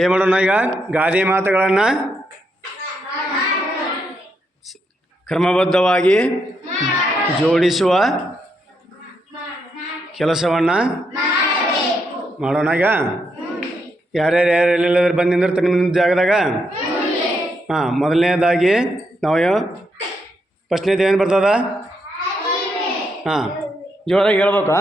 ಏನು ಮಾಡೋಣ ಈಗ? ಗಾದೆ ಮಾತುಗಳನ್ನು ಕ್ರಮಬದ್ಧವಾಗಿ ಜೋಡಿಸುವ ಕೆಲಸವನ್ನು ಮಾಡೋಣ. ಈಗ ಯಾರ್ಯಾರು ಎಲ್ಲೆಲ್ಲಾದ್ರೂ ಬಂದು ನಿಂದಿರ್ತಾರೆ ನಿಮ್ಮ ಜಾಗದಾಗ. ಹಾಂ, ಮೊದಲನೇದಾಗಿ ನಾವು ಫಸ್ಟ್ನೇದು ಏನು ಬರ್ತದ? ಹಾಂ, ಜೋರಾಗಿ ಹೇಳ್ಬೇಕಾ?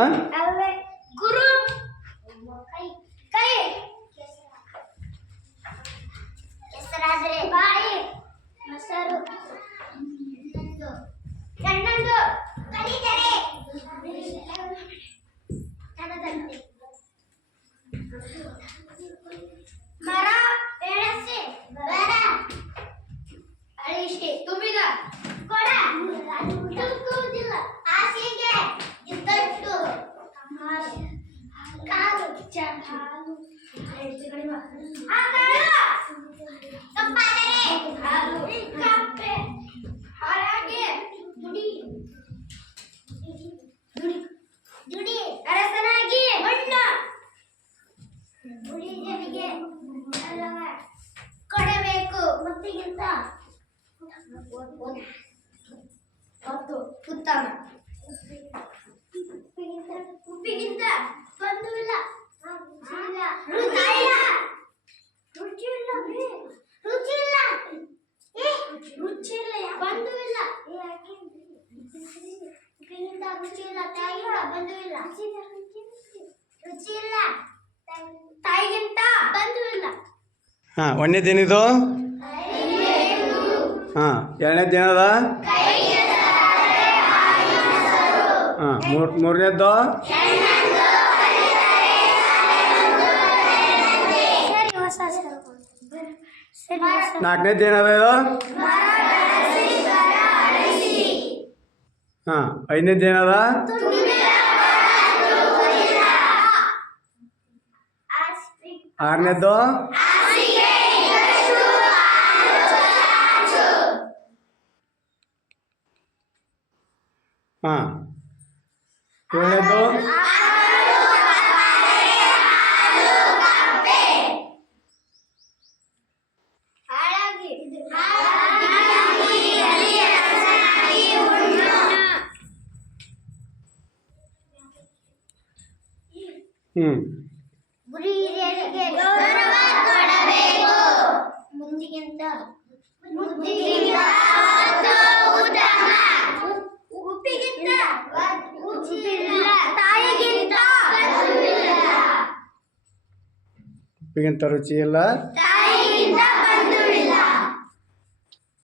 ಉತ್ತಮ ಉಪ್ಪಿಗಿಂತ ಬಂಧುವಿಲ್ಲ. ಹಾಂ, ಒಂದನೇದೇನಿದು? ಹಾಂ, ಎರಡನೇದೇನದ? ಹಾಂ, ಮೂರನೇದ್ದು? ನಾಲ್ಕನೇದ್ದು ಏನದ ಇದು? ಹಾಂ, ಐದನೇದ್ದು ಏನದ? ಆರನೇದ್ದು? ಹಾಂ, ಏಳನೇದ್ದು? ಗುರಿ ಹಿರಿಯರಿಗೆ ಗೌರವ ಕೊಡಬೇಕು. ಮುಂದಿಗಿಂತ ಉತ್ತಮ. ಉಪ್ಪಿಗಿಂತ ತಾಯಿಗಿಂತ ಉಪ್ಪಿಗಿಂತ ರುಚಿ ಇಲ್ಲ.